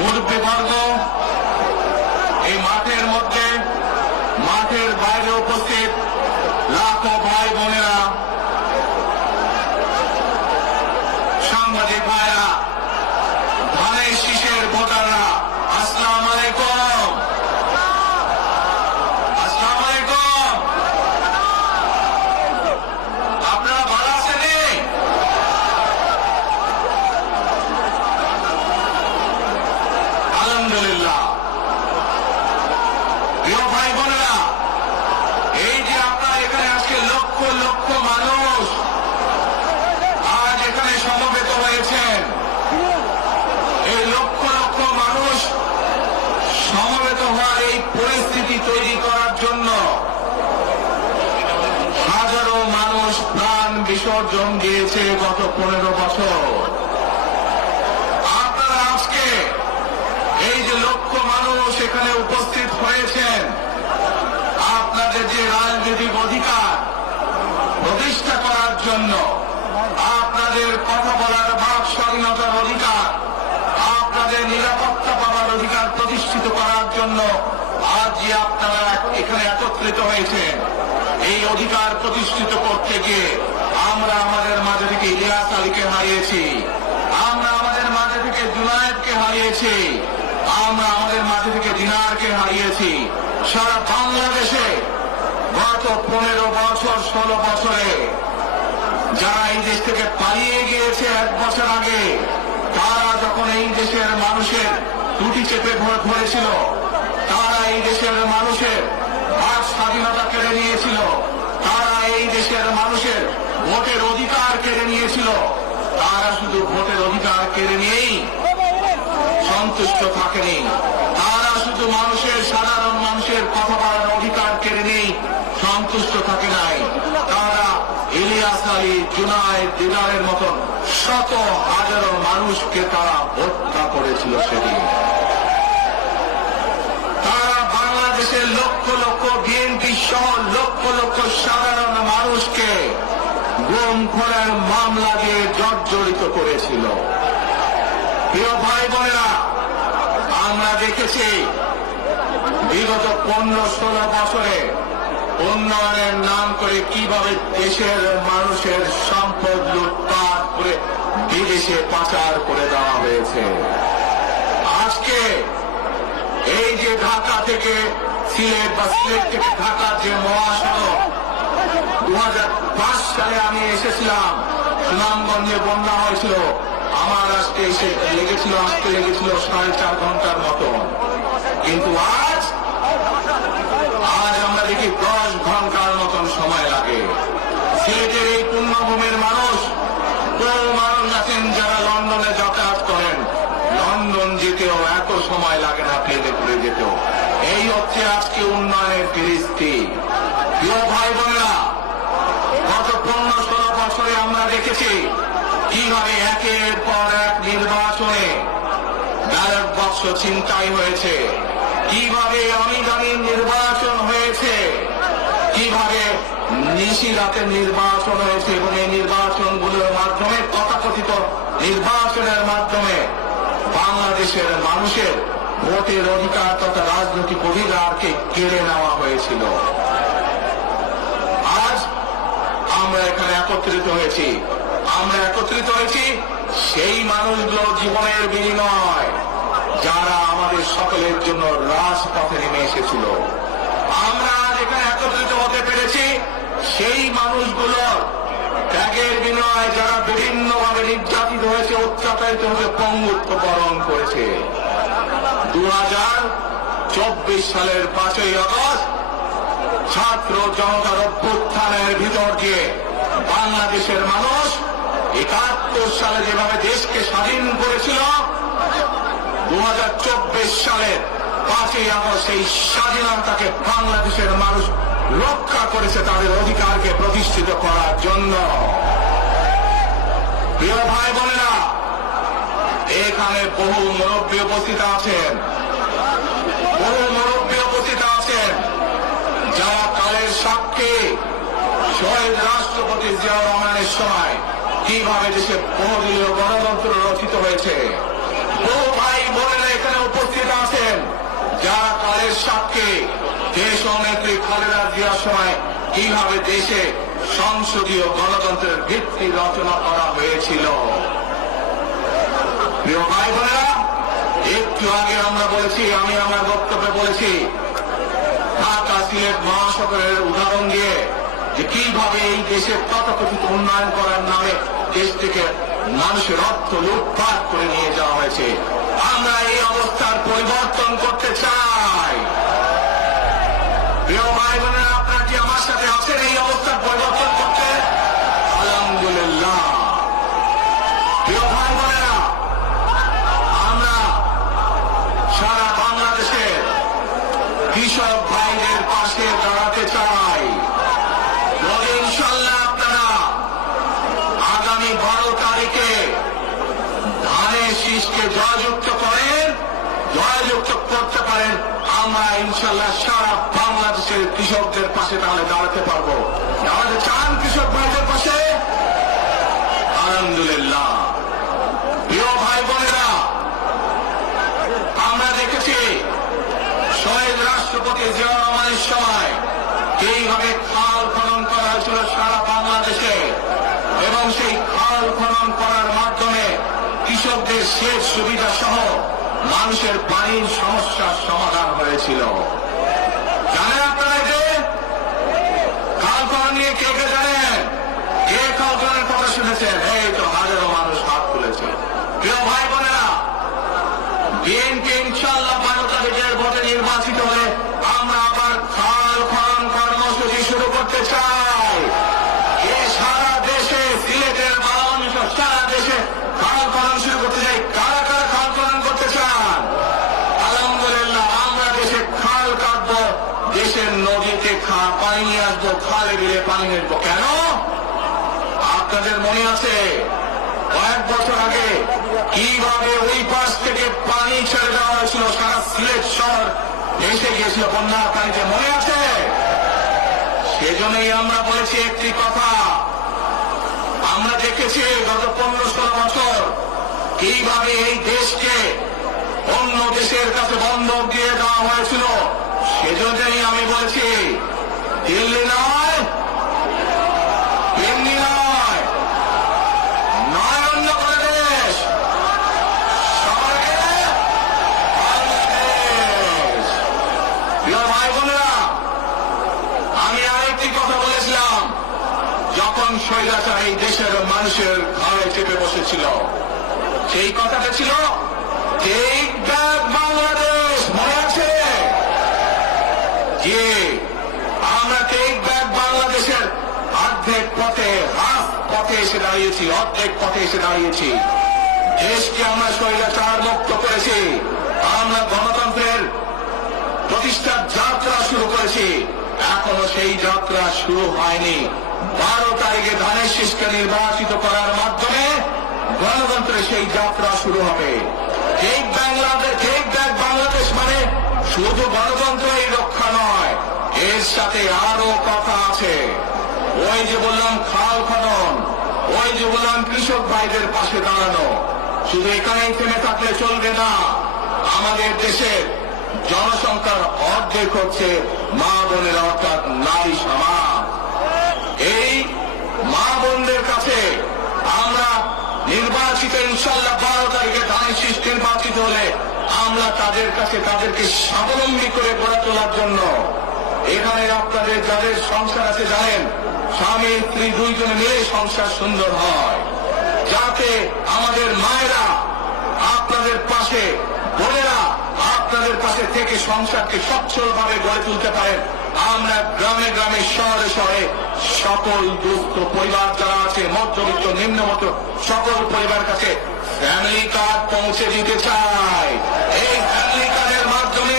মুরব্বীবর্গ, এই মাঠের মধ্যে, মাঠের বাইরে উপস্থিত লাখো ভাই বোনেরা, সাংবাদিক ভাইরা, ধানের শীষের ভোটাররা, আসসালামু আলাইকুম। আসসালামু আলাইকুম। আপনারা ভালো আছেন? আলহামদুলিল্লাহ। প্রিয় ভাই বোনেরা, এই যে আপনারা এখানে আজকে লক্ষ লক্ষ মানুষ আজ এখানে সমবেত হয়েছেন, এই লক্ষ লক্ষ মানুষ সমবেত হওয়ার এই পরিস্থিতি তৈরি করার জন্য হাজারো মানুষ প্রাণ বিসর্জন দিয়েছে গত 15 বছর। আপনারা আজকে এই যে লক্ষ মানুষ এখানে উপস্থিত হয়েছেন, আপনাদের যে রাজনৈতিক অধিকার প্রতিষ্ঠা করার জন্য, আপনাদের কথা বলার বাক স্বাধীনতার অধিকার, আপনাদের নিরাপত্তা পাওয়ার অধিকার প্রতিষ্ঠিত করার জন্য আজ যে আপনারা এখানে একত্রিত হয়েছেন, এই অধিকার প্রতিষ্ঠিত করতে গিয়ে আমরা আমাদের মাঝে থেকে ইলিয়াস আলীকে হারিয়েছি, আমরা আমাদের মাঝে থেকে জুনায়েদকে হারিয়েছি, আমরা আমাদের মাঝে থেকে দিনারকে হারিয়েছি। সারা বাংলাদেশে গত 15 বছর 16 বছরে যারা এই দেশ থেকে পালিয়ে গিয়েছে 1 বছর আগে, তারা যখন এই দেশের মানুষের টুটি চেপে ধরেছিল, তারা এই দেশের মানুষের বাক স্বাধীনতা কেড়ে নিয়েছিল, তারা এই দেশের মানুষের ভোটের অধিকার কেড়ে নিয়েছিল, তারা শুধু ভোটের অধিকার কেড়ে নিয়েই সন্তুষ্ট থাকেনি, তারা শুধু সাধারণ মানুষের কথা বলার অধিকার কেড়ে নেই সন্তুষ্ট থাকে নাই, তারা ইলিয়াস আলী, জুনায়েদ, দিদারের মতন শত হাজারো মানুষকে তারা হত্যা করেছিল সেদিন। তারা বাংলাদেশের লক্ষ লক্ষ বিএনপি সহ লক্ষ লক্ষ সাধারণ মানুষকে গুম খুনের মামলা দিয়ে জর্জরিত করেছিল। প্রিয় ভাই বোনেরা, আমরা দেখেছি বিগত 15-16 বছরে উন্নয়নের নাম করে কিভাবে দেশের মানুষের সম্পদ লুটপাট করে বিদেশে পাচার করে দেওয়া হয়েছে। আজকে এই যে ঢাকা থেকে সিলেট বা সিলেট থেকে ঢাকার যে মহাসড়ক, 2005 সালে আমি এসেছিলাম, সুনামগঞ্জে বন্যা হয়েছিল, আমার আসতে আসতে লেগেছিল 4.5 ঘন্টার মতো, কিন্তু আজ আমরা দেখি 10 ঘন্টার মতন সময় লাগে। সিলেটের এই পুণ্যভূমির মানুষ, বহু মানুষ আছেন যারা লন্ডনে যাতায়াত করেন, লন্ডন যেতেও এত সময় লাগে না প্লেনে করে যেতেও। এই হচ্ছে আজকে উন্নয়নের ফিরিস্তি। প্রিয় ভাই বোনেরা, গত 15-16 বছরে আমরা দেখেছি কিভাবে একের পর এক নির্বাচনে ব্যালট বাক্স ছিনতাই হয়েছে, কিভাবে অনিদানি নির্বাচন হয়েছে, কিভাবে নিশিরাতের নির্বাচন হয়েছে, এবং এই নির্বাচনগুলোর মাধ্যমে, তথাকথিত নির্বাচনের মাধ্যমে বাংলাদেশের মানুষের ভোটের অধিকার তথা রাজনৈতিক অধিকারকে কেড়ে নেওয়া হয়েছিল। আজ আমরা এখানে একত্রিত হয়েছি, সেই মানুষগুলো জীবনের বিনিময় যারা আমাদের সকলের জন্য রাজপথে নেমে এসেছিল। আমরা আজ এখানে একত্রিত হতে পেরেছি সেই মানুষগুলোর ত্যাগের বিনিময়ে যারা বিভিন্নভাবে নির্যাতিত হয়েছে, অত্যাচারিত হয়েছে, পঙ্গুত্ব বরণ করেছে। 2024 সালের 5ই আগস্ট ছাত্র জনতার অভ্যুত্থানের ভিতর দিয়ে বাংলাদেশের মানুষ 71 সালে যেভাবে দেশকে স্বাধীন করেছিল, 2024 সালের 5ই আগস্ট সেই স্বাধীনতাকে বাংলাদেশের মানুষ রক্ষা করেছে তাদের অধিকারকে প্রতিষ্ঠিত করার জন্য। প্রিয় ভাই বোনেরা, এখানে বহু মুরব্বী উপস্থিত আছেন, যারা কালের সাক্ষী শহীদ রাষ্ট্রপতি জিয়াউর রহমানের সময় কিভাবে দেশে বহুদলীয় গণতন্ত্র রচিত হয়েছে। বহু ভাই বোনেরা এখানে যারা কালের সাক্ষী দেশ নেত্রী খালেদা জিয়ার সময় কিভাবে দেশে সংসদীয় গণতন্ত্রের ভিত্তি রচনা করা হয়েছিল। প্রিয় ভাই বোনেরা, একটু আগে আমরা বলেছি, আমি আমার বক্তব্যে বলেছি, ঢাকা সিলেট মহাসড়কের উদাহরণ দিয়ে যে কিভাবে এই দেশের তথাকথিত উন্নয়ন করার নামে দেশ থেকে মানুষের অর্থ লুটপাট করে নিয়ে যাওয়া হয়েছে। আমরা এই অবস্থার পরিবর্তন করতে চাই। প্রিয় ভাই বোনেরা, আপনারা কি আমার সাথে আছেন এই অবস্থার পরিবর্তন করতে? আলহামদুলিল্লাহ। প্রিয় ভাই বোনেরা, আমরা সারা বাংলাদেশের কৃষক ভাইদের পাশে দাঁড়াতে চাই। ইনশাল্লাহ আপনারা আগামী 12 তারিখে ধানের শীষকে জয়যুক্ত করেন, জয়যুক্ত করতে পারেন, আমরা ইনশাল্লাহ সারা বাংলাদেশের কৃষকদের পাশে তাহলে দাঁড়াতে পারবো। আমাদের চান কৃষক ভাইদের পাশে? আলহামদুলিল্লাহ। প্রিয় ভাই বোনেরা, আমরা দেখেছি শহীদ রাষ্ট্রপতি জিয়া রহমানের সময় এইভাবে খাল খনন করা হয়েছিল সারা বাংলাদেশে, এবং সেই খাল খনন করার মাধ্যমে কৃষকদের সেচ সুবিধা সহ মানুষের পানির সমস্যার সমাধান হয়েছিল। জানেন আপনারা যে খাল খনন নিয়ে কে কে জানেন? কে খাল খননের কথা শুনেছেন? এই তো হাজারো মানুষ হাত তুলেছে। প্রিয় ভাই বোনেরা, বিএনপি ইনশাআল্লাহ 12 তারিখের ভোটে নির্বাচিত হলে আমরা আবার খাল খনন কর্মসূচি শুরু করতে চাই। সারা দেশে, সিলেটের মানুষ সারা দেশে খাল খনন শুরু করতে চাই। কারা কারা খাল খনন করতে চান? আলহামদুলিল্লাহ। আমরা দেশে খাল কাটবো, দেশের নদীতে পানি নিয়ে আসবো, খালে বিলে পানি নেবো। কেন? আপনাদের মনে আছে কয়েক বছর আগে কিভাবে ওই পাশ থেকে পানি ছেড়ে দেওয়া হয়েছিল, সারা সিলেট শহর ভেসে গিয়েছিল বন্যার পানিতে, মনে আছে? সেজন্যই আমরা বলেছি একটি কথা, আমরা দেখেছি গত 15-16 বছর কিভাবে এই দেশকে অন্য দেশের কাছে বন্ধক দিয়ে দেওয়া হয়েছিল। সেজন্যই আমি বলেছি, দিল্লি নয়, দিল্লি নয়, নয় অন্য কোনো দেশ, বাংলাদেশ। প্রিয় ভাই বোনেরা, আমি আরেকটি কথা বলেছিলাম, যখন স্বৈরাচার এই দেশের মানুষের ঘরে চেপে বসেছিল, সেই কথাটা ছিল টেক ব্যাক বাংলাদেশ। মনে আছে? যে আমরা টেক ব্যাক বাংলাদেশের অর্ধেক পথে, হাফ পথে এসে দাঁড়িয়েছি, অর্ধেক পথে এসে দাঁড়িয়েছি। দেশকে আমরা স্বৈরাচার মুক্ত করেছি, আমরা গণতন্ত্রের প্রতিষ্ঠার যাত্রা শুরু করেছি। এখনো সেই যাত্রা শুরু হয়নি। 12 তারিখে ধানের শীষকে নির্বাচিত করার মাধ্যমে গণতন্ত্রের সেই যাত্রা শুরু হবে। টেক ব্যাক বাংলাদেশ মানে শুধু গণতন্ত্রের রক্ষা নয়, এর সাথে আরো কথা আছে। ওই যে বললাম খাল খনন, ওই যে বললাম কৃষক ভাইদের পাশে দাঁড়ানো, শুধু এখানেই থেমে থাকলে চলবে না। আমাদের দেশের জনসংখ্যার অর্ধেক হচ্ছে মা বোনেরা, অর্থাৎ নারী সমাজ। এই মা বোনদের কাছে আমরা নির্বাচিত ইনশাআল্লাহ 12 তারিখে ধানের শীষ নির্বাচিত হলে আমরা তাদের কাছে তাদেরকে স্বাবলম্বী করে গড়ে তোলার জন্য, এখানে আপনাদের যাদের সংসার আছে জানেন, স্বামী স্ত্রী দুইজনে মিলে সংসার সুন্দর হয়, যাতে আমাদের মায়েরা আপনাদের পাশে, বোনেরা আপনাদের পাশে থেকে সংসারকে সচ্ছলভাবে গড়ে তুলতে পারেন। আমরা গ্রামে গ্রামে, শহরে শহরে সকল দুস্থ পরিবার যারা আছে, মধ্যবিত্ত নিম্নমধ্য সকল পরিবার কাছে ফ্যামিলি কার্ড পৌঁছে দিতে চাই। এই ফ্যামিলি কার্ডের মাধ্যমে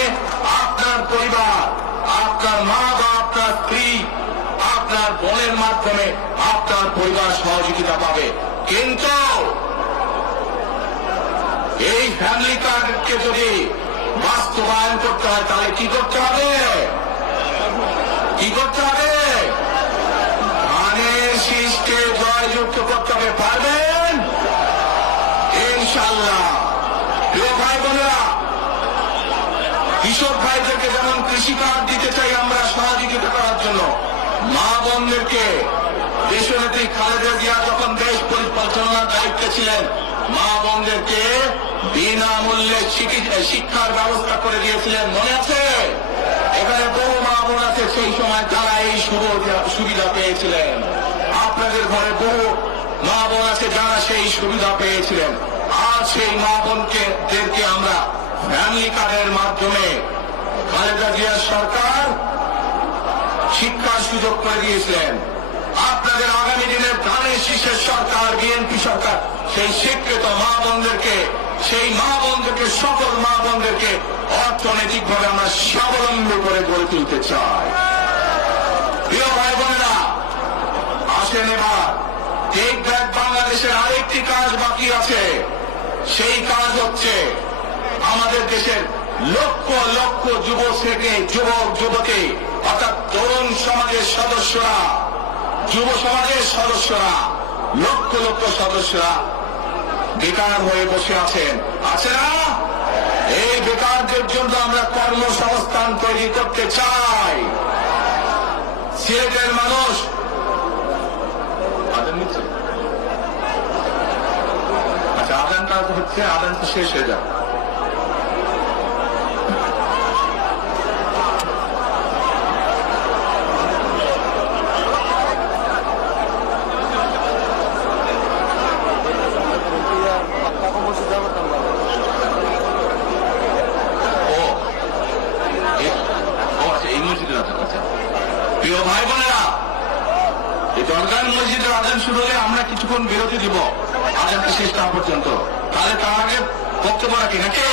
আপনার পরিবার, আপনার মা বা আপনার স্ত্রী, আপনার বোনের মাধ্যমে আপনার পরিবার সহযোগিতা পাবে। কিন্তু এই ফ্যামিলি কার্ডকে যদি বাস্তবায়ন করতে হয় তাহলে কি করতে হবে? কি করতে হবে? ধানের শীষকে জয়যুক্ত করতে হবে। পারবেন ইনশাআল্লাহ? প্রিয় ভাই বোনেরা, কৃষক ভাইদেরকে যেমন কৃষি কার্ড দিতে চাই আমরা সহযোগিতা করার জন্য, মা বোনদেরকে দেশনেত্রী খালেদা জিয়া যখন দেশ পরিচালনার দায়িত্বে ছিলেন মা বোনদেরকে বিনামূল্যে শিক্ষার ব্যবস্থা করে দিয়েছিলেন, মনে আছে? এখানে বহু মা বোন আছে সেই সময় যারা এই সুবিধা পেয়েছিলেন। আপনাদের ঘরে বহু মা বোন আছে যারা সেই সুবিধা পেয়েছিলেন। আর সেই মা বোনদেরকে আমরা ফ্যামিলি কার্ডের মাধ্যমে খালেদা জিয়ার সরকার শিক্ষার সুযোগ করে দিয়েছিলেন। আপনাদের আগামী দিনের ধানের শীষের সরকার, বিএনপি সরকার সেই শিক্ষিত মা বোনদেরকে, সেই মা বোনদেরকে, সকল মা বোনদেরকে অর্থনৈতিকভাবে আমরা স্বাবলম্বী করে গড়ে তুলতে চাই। প্রিয় ভাই বোনেরা, আসেন এবার টেক ব্যাক বাংলাদেশের আরেকটি কাজ বাকি আছে। সেই কাজ হচ্ছে আমাদের দেশের লক্ষ লক্ষ যুবক যুবতী অর্থাৎ তরুণ সমাজের সদস্যরা, যুব সমাজের সদস্যরা, লক্ষ লক্ষ সদস্যরা বেকার হয়ে বসে আছেন, আছে না? এই বেকারদের জন্য আমরা কর্মসংস্থান তৈরি করতে চাই। সিলেটের মানুষ আচ্ছা, আদানটা হচ্ছে, আদান তো শেষ হয়ে যাবে। প্রিয় ভাই বোনেরা, এই দরগার মসজিদের আজান শুরু হলে আমরা কিছুক্ষণ বিরতি দিব আজানটা শেষ হওয়া পর্যন্ত। তাহলে তার আগে বক্তব্য রাখি নাকি?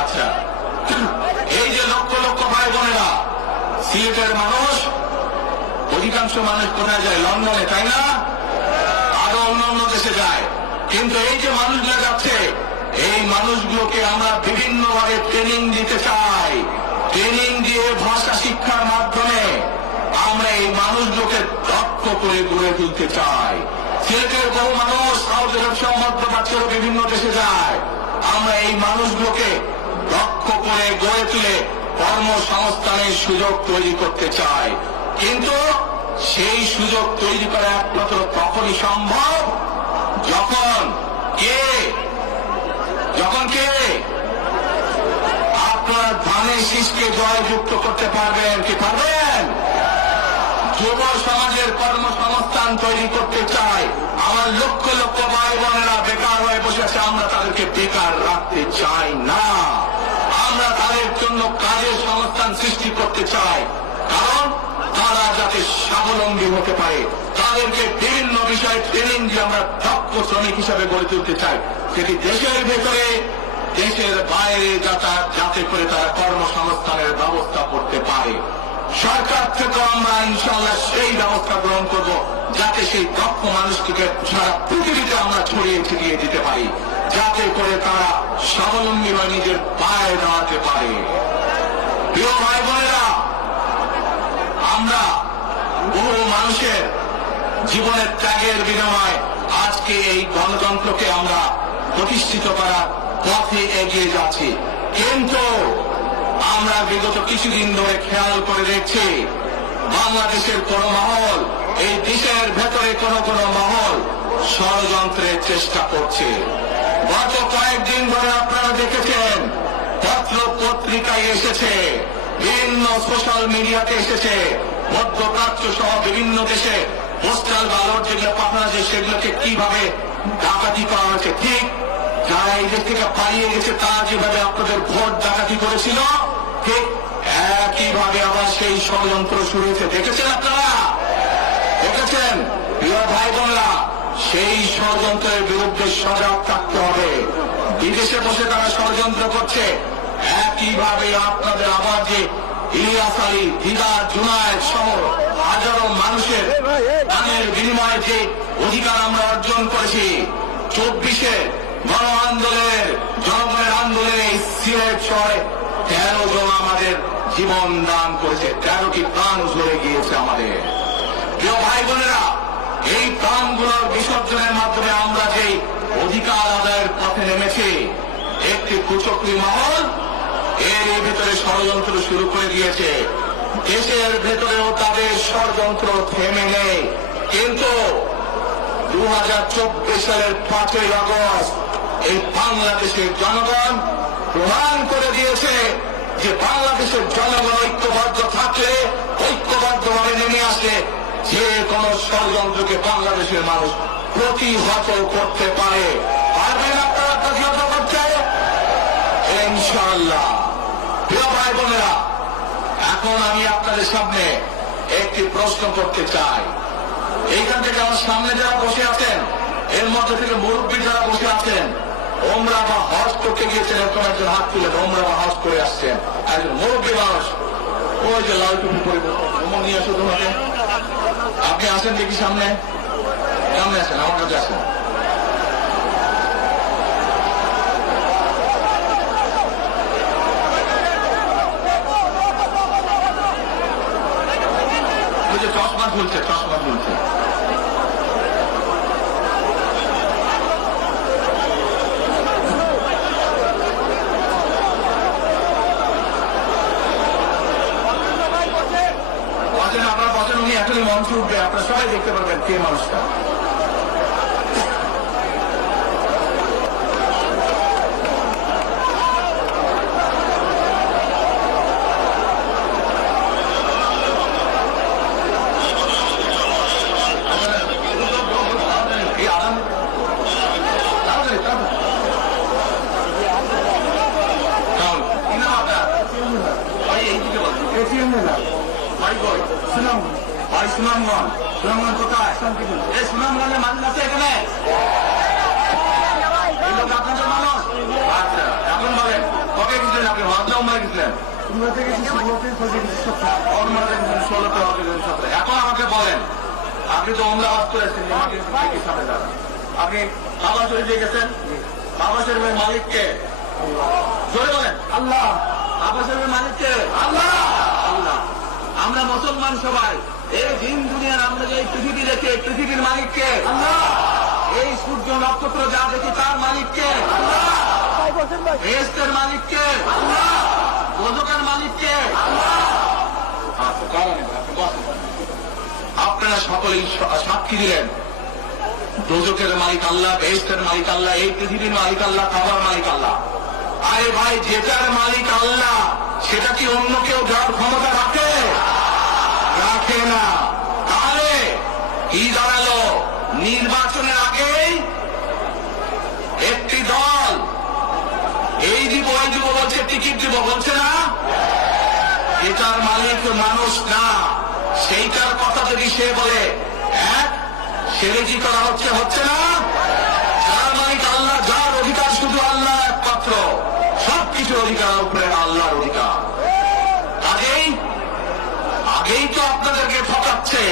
আচ্ছা, এই যে লক্ষ লক্ষ ভাই বোনেরা, সিলেটের মানুষ, অধিকাংশ মানুষ কোথায় যায়? লন্ডনে, তাই না? আরো অন্যান্য দেশে যায়। কিন্তু এই যে মানুষগুলো যাচ্ছে, এই মানুষগুলোকে আমরা বিভিন্নভাবে ট্রেনিং দিতে চাই। ট্রেনিং দিয়ে ভাষা শিক্ষার মাধ্যমে আমরা এই মানুষগুলোকে দক্ষ করে গড়ে তুলতে চাই। সিলেটের বহু মানুষ সৌদি আরব সহ মধ্যপ্রাচ্যের বিভিন্ন দেশে যায়। আমরা এই মানুষগুলোকে দক্ষ করে গড়ে তুলে কর্মসংস্থানের সুযোগ তৈরি করতে চাই। কিন্তু সেই সুযোগ তৈরি করা একমাত্র তখনই সম্ভব যখন কে আপনার ধানের শীষকে জয়যুক্ত করতে পারবেন। কি পারবেন? যুব সমাজের কর্মসংস্থান তৈরি করতে চাই। আমার লক্ষ লক্ষ ভাই বোনেরা বেকার হয়ে বসে আছে, আমরা তাদেরকে বেকার রাখতে চাই না। আমরা তাদের জন্য কাজের সংস্থান সৃষ্টি করতে চাই, কারণ তারা যাতে স্বাবলম্বী হতে পারে। তাদেরকে বিভিন্ন বিষয়ে ট্রেনিং দিয়ে আমরা দক্ষ শ্রমিক হিসাবে গড়ে তুলতে চাই, সেটি দেশের ভেতরে, দেশের বাইরে যাতে করে তারা কর্মসংস্থানের ব্যবস্থা করতে পারে। সরকার থেকে আমরা ইনশাআল্লাহ সেই ব্যবস্থা গ্রহণ করব, যাতে সেই দক্ষ মানুষটিকে সারা পৃথিবীতে আমরা ছড়িয়ে ছিটিয়ে দিতে পারি, যাতে করে তারা স্বাবলম্বী হয়ে নিজের পায়ে দাঁড়াতে পারে। প্রিয় ভাই বোনেরা, আমরা বহু মানুষের জীবনের ত্যাগের বিনিময়ে আজকে এই গণতন্ত্রকে আমরা প্রতিষ্ঠিত করার পথে এগিয়ে যাচ্ছি। কিন্তু আমরা বিগত কিছুদিন ধরে খেয়াল করে দেখছি, বাংলাদেশের কোন মহল, এই দেশের ভেতরে কোন কোন মহল ষড়যন্ত্রের চেষ্টা করছে। গত কয়েকদিন ধরে আপনারা দেখেছেন, পত্র পত্রিকায় এসেছে, বিভিন্ন সোশ্যাল মিডিয়াতে এসেছে, মধ্যপ্রাচ্য সহ বিভিন্ন দেশে পোস্টাল ব্যালট যেগুলো পাঠানো আছে সেগুলোকে কিভাবে ডাকাতি করা হয়েছে। ঠিক যারা এই দেশ থেকে পালিয়ে গেছে তারা যেভাবে আপনাদের ভোট ডাকাতি করেছিল, ঠিক একইভাবে আবার সেই ষড়যন্ত্র শুরু হয়েছে। দেখেছেন আপনারা? দেখেছেন? প্রিয় ভাই বোনরা, সেই ষড়যন্ত্রের বিরুদ্ধে সজাগ থাকতে হবে। বিদেশে বসে তারা ষড়যন্ত্র করছে, একইভাবে আপনাদের আবার যে ইলিয়াস আলী, দিদার, জুনায়েদ সহ হাজারো মানুষের প্রাণের বিনিময়ে যে অধিকার আমরা অর্জন করেছি, 24-এ গণ আন্দোলনের, জনগণের আন্দোলনে সিলেট শহরে 13 জন আমাদের জীবন দান করেছে, 13টি প্রাণ ঝরে গিয়েছে আমাদের। প্রিয় ভাই বোনেরা, এই প্রাণগুলোর বিসর্জনের মাধ্যমে আমরা যে অধিকার আদায়ের পথে নেমেছি, একটি কুচক্রী মহল এর ভিতরে ষড়যন্ত্র শুরু করে দিয়েছে। দেশের ভেতরেও তাদের ষড়যন্ত্র থেমে নেই। কিন্তু 2024 সালের 5ই আগস্ট এই বাংলাদেশের জনগণ প্রমাণ করে দিয়েছে যে বাংলাদেশের জনগণ ঐক্যবদ্ধ থাকলে, ঐক্যবদ্ধভাবে নেমে আসে, যে কোন ষড়যন্ত্রকে বাংলাদেশের মানুষ প্রতিহত করতে পারে। পারবেন আপনারা প্রতিহত করতে? ইনশাআল্লাহ। প্রিয় ভাই বোনেরা, এখন আমি আপনাদের সামনে একটি প্রশ্ন করতে চাই। এইখান থেকে আমার সামনে যারা বসে আছেন, এর মধ্যে থেকে মুরব্বী যারা বসে আছেন, ওমরা বা হজ করতে গিয়েছেন, এরকম একজন হাত তুলেন, ওমরা বা হজ করে আসছেন, একজন মুরব্বী মানুষ, ওই যে লাল টুপি পরে নিয়ে আসো তোমাকে। আপনি আসেন দেখি সামনে, সামনে আসেন, আমার কাছে আসেন। চশমা খুলছে, চশমা খুলছে। আপনারা বসেন, উনি এখনই মঞ্চে উঠবে, আপনারা সবাই দেখতে পারবেন কে মানুষটা। সুনামগঞ্জ কোথায়? এই সুনামগঞ্জের মানুষ আছে এখানে? আপনাদের মানুষ? আচ্ছা, এখন বলেন কবে গেছিলেন আপনি? হজে উমরায় গেছিলেন? এখন আমাকে বলেন, আপনি তো উমরা হজ করেছেন, আপনি কাবা শরীফে গেছেন? কাবা শরীফের মালিককে জোরে বলেন। আল্লাহ। কাবা শরীফের মালিককে? আল্লাহ। আল্লাহ। আমরা মুসলমান সবাই এই দিন দুনিয়ার, আমরা যে পৃথিবী দেখে, পৃথিবীর মালিককে? আল্লাহ। এই সূর্য নক্ষত্র যা দেখি তার মালিককে? আল্লাহ। বেহেশতের মালিককে? আল্লাহ। দোজখের মালিককে? আল্লাহ। আপনারা সকলেই সাক্ষী দিলেন দোজখের মালিক আল্লাহ, বেহেশতের মালিক আল্লাহ, এই পৃথিবীর মালিক আল্লাহ, কাবার মালিক আল্লাহ। আরে ভাই, যেটার মালিক আল্লাহ সেটা কি অন্য কেউ যাওয়ার ক্ষমতা রাখে? রাখে না। তাহলে কি দাঁড়ালো? নির্বাচনের আগেই একটি দল এই দিব ওই দিব বলছে, টিকিট দিব বলছে না? এটার মালিক মানুষ না। সেইটার কথা যদি সে বলে, সেরে কি করা হচ্ছে? হচ্ছে না। যার মালিক আল্লাহ, যার অধিকার শুধু আল্লাহ একমাত্র, সবকিছুর অধিকার উপরে আল্লাহর অধিকার। আগেই তো আপনাদেরকে ঠকাচ্ছে,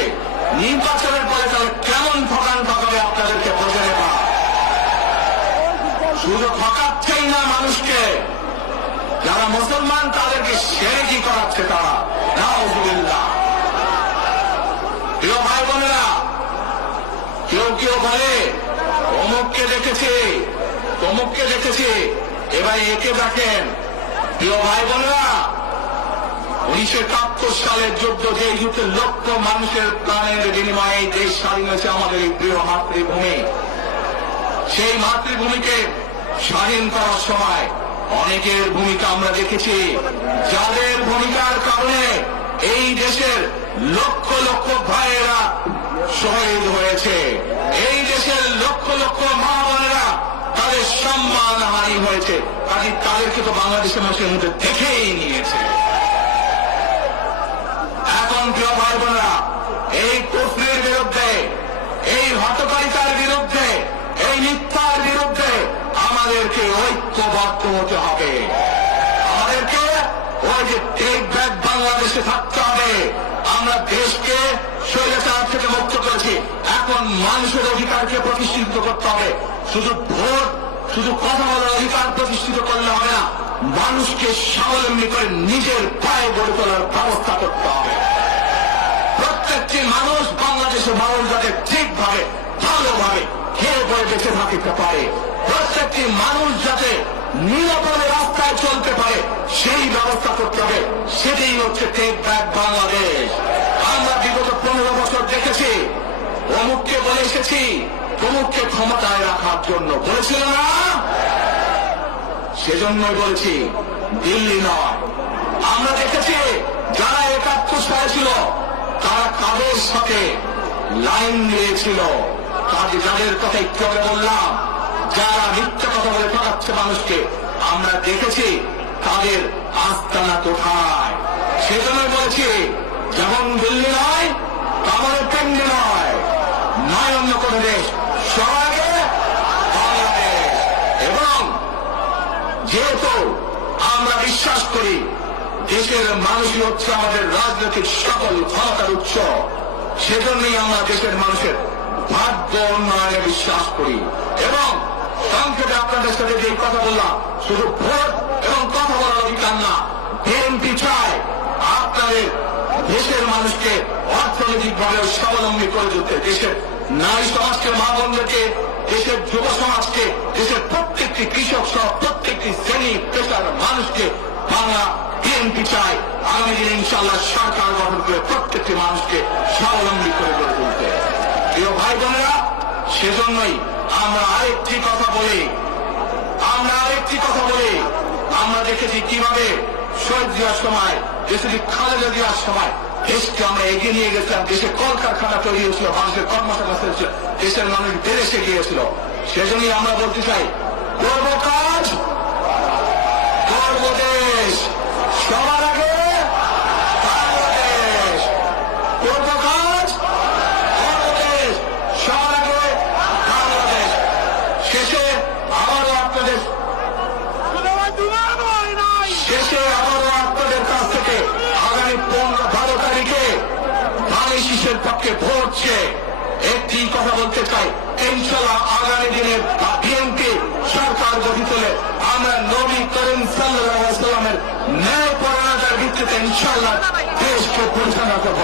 নির্বাচনের পরে তাহলে কেমন ঠকাবে আপনাদেরকে বোঝে নেওয়া। শুধু ঠকাচ্ছেই না মানুষকে, যারা মুসলমান তাদেরকে শিরকি করাচ্ছে তারা। নাউযুবিল্লাহ। প্রিয় ভাই বোনেরা, কেউ কেউ বলে অমুককে দেখেছে, তমুককে দেখেছে, এবার একে দেখেন। প্রিয় ভাই বোনেরা, 1971 সালের যুদ্ধ, যে যুদ্ধে লক্ষ মানুষের প্রাণের বিনিময়ে দেশ স্বাধীন হয়েছে, আমাদের এই প্রিয় মাতৃভূমি, সেই মাতৃভূমিকে স্বাধীন করার সময় অনেকের ভূমিকা আমরা দেখেছি, যাদের ভূমিকার কারণে এই দেশের লক্ষ লক্ষ ভাইয়েরা শহীদ হয়েছে, এই দেশের লক্ষ লক্ষ মা বোনেরা তাদের সম্মানহানি হয়েছে। কাজে তাদেরকে তো বাংলাদেশের মানুষের মধ্যে দেখেই নিয়েছে। এখন প্রিয় ভাই বোনেরা, এই কুফরির বিরুদ্ধে, এই হঠকারিতার বিরুদ্ধে, এই মিথ্যার বিরুদ্ধে আমাদেরকে ঐক্যবদ্ধ হতে হবে। আমাদেরকে ওই যে টেক ব্যাক বাংলাদেশে থাকতে হবে। আমরা দেশকে স্বৈরাচার থেকে মুক্ত করেছি, এখন মানুষের অধিকারকে প্রতিষ্ঠিত করতে হবে। শুধু ভোট, শুধু কথা বলার অধিকার প্রতিষ্ঠিত করলে হবে না, মানুষকে স্বাবলম্বী করে নিজের পায়ে গড়ে তোলার ব্যবস্থা করতে হবে। প্রত্যেকটি মানুষ, বাংলাদেশের মানুষ যাতে ঠিকভাবে, ভালোভাবে খেয়ে পরে বেঁচে থাকতে পারে, প্রত্যেকটি মানুষ যাতে নিরাপদে রাস্তা রাস্তায় চলতে পারে সেই ব্যবস্থা করতে হবে। সেটাই হচ্ছে টেক ব্যাক বাংলাদেশ। আমরা বিগত 15 বছর দেখেছি, অমুককে বলে এসেছি তমুককে ক্ষমতায় রাখার জন্য, বলেছিল না? সেজন্যই বলেছি দিল্লি নয়। আমরা দেখেছি যারা 71 সালে ছিল তারা কাদের সাথে লাইন দিয়েছিল, যাদের কথা একটু আগে বললাম, যারা মিথ্যা কথা বলে ঠকাচ্ছে মানুষকে, আমরা দেখেছি তাদের আস্তানা কোথায়। সেজন্যই বলেছি যেমন দিল্লি নয় তেমন কেন্দ্রে নয়, নয় অন্য কোন দেশ, সবার আগে বাংলাদেশ। এবং যেহেতু আমরা বিশ্বাস করি দেশের মানুষই হচ্ছে আমাদের রাজনৈতিক সকল ক্ষমতার উৎস, সেজন্যই আমরা দেশের মানুষের ভাগ্য উন্নয়নে বিশ্বাস করি। এবং সংক্ষেপে আপনাদের সাথে যে কথা বললাম, শুধু ভোট এবং কথা বলার অধিকার না, বিএনপি চায় আপনাদের দেশের মানুষকে অর্থনৈতিকভাবে স্বাবলম্বী করে তুলতে, দেশের নারী সমাজকে, মা বোনদেরকে, দেশের যুব সমাজকে, দেশের প্রত্যেকটি কৃষক সহ প্রত্যেকটি শ্রেণী পেশার মানুষকে বাংলা বিএনপি চায় আগামী দিনে ইনশাআল্লাহ সরকার গঠন করে প্রত্যেকটি মানুষকে স্বাবলম্বী করে গড়ে তুলতে। প্রিয় ভাই বোনেরা, সেজন্যই আমরা আরেকটি কথা বলি, আমরা দেখেছি কিভাবে শহীদ জিয়ার সময়, দেশে খালেদা জিয়ার সময় দেশকে আমরা এগিয়ে নিয়ে গেছিলাম। দেশে কলকারখানা তৈরি হয়েছিল, মানুষের কর্মসংস্থান হয়েছিল, দেশের মানুষ বিদেশে গিয়েছিল। সেজন্যই আমরা বলতে চাই, করব কাজ, করব দেশ, সবার আগে বাংলাদেশ। করব কাজ, করব দেশ, সবার আগে বাংলাদেশ। শেষে আবারও আপনাদের কাছ থেকে আগামী 12 তারিখে বাংলাদেশের পক্ষে ভোট চেয়ে একটি কথা বলতে চাই, ইনশাআল্লাহ আগামী দিনে বিএনপি সরকার গঠিত হলে আমরা নবী করিম সাল্লাল্লাহু আলাইহি ওয়াসাল্লামের ন্যায় পরায়ণতার ভিত্তিতে ইনশাআল্লাহ দেশকে পরিচালনা করব।